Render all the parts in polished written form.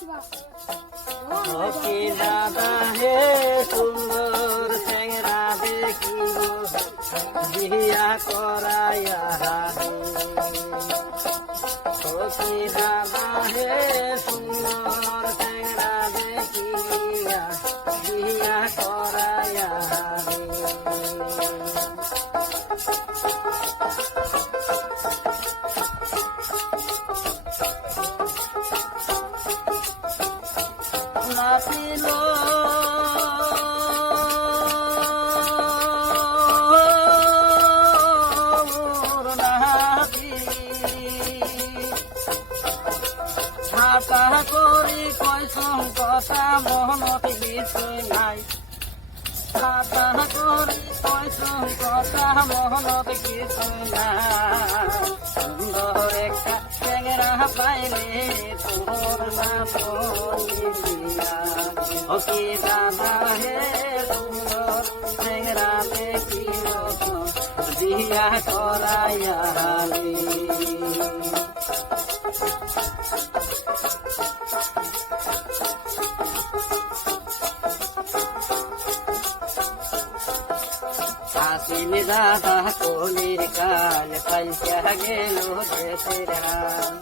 কি দাদা হে সুন্দর চেংরা দেখিব বিয়া করাইয়া কি দাদা হে সুন্দর চেংরা দেখিয়া বিয়া করাইয়া নাচিল হাতা করি কয়সং কথা মনত কিছু নাই হাতা করি কয়সং কথা মনত কিছু নাই সুন্দর একটা চেংরা পাইলে তোর নাম কি দাদা হে সুন্দর চেংরা দেখিব বিয়া করাইয়া আসিল দাদা কলির কাল পাইসা গেল দেশের হাল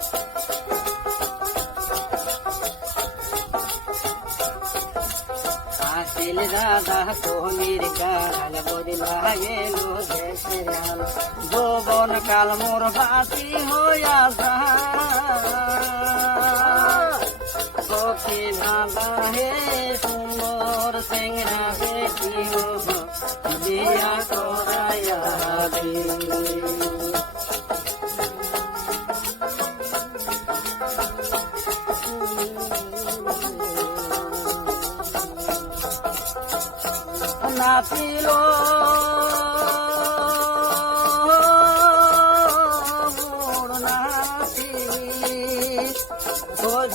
আসিল দাদা কলির কাল বদলা গেল দেশের হাল যৌবন কাল মোর বাতি হইয়া সখী দাদা হে সুন্দর চেংরা দেখিব বিয়া করাইয়া নাচিল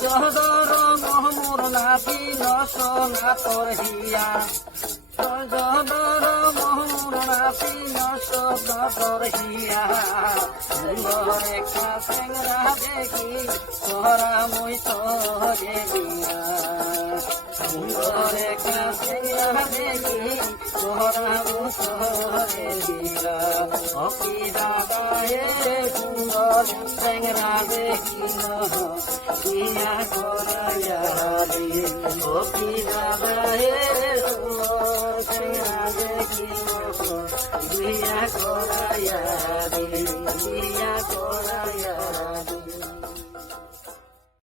যদর মোর নাচি নসনা তোর হিয়া যদর মোর নাচি নসনা তোর হিয়া একটা চেংরা দেখি তোরা মুই তোরে দিয়া সুন্দর একটা চেংরা দেখি তোরা মুই তোরে দিয়া কি দাদা হে সুন্দর চেংরা দেখি বিয়া করাইয়া কি দাদা হে সুন্দর চেংরা দেখি বিয়া করাইয়া বিয়া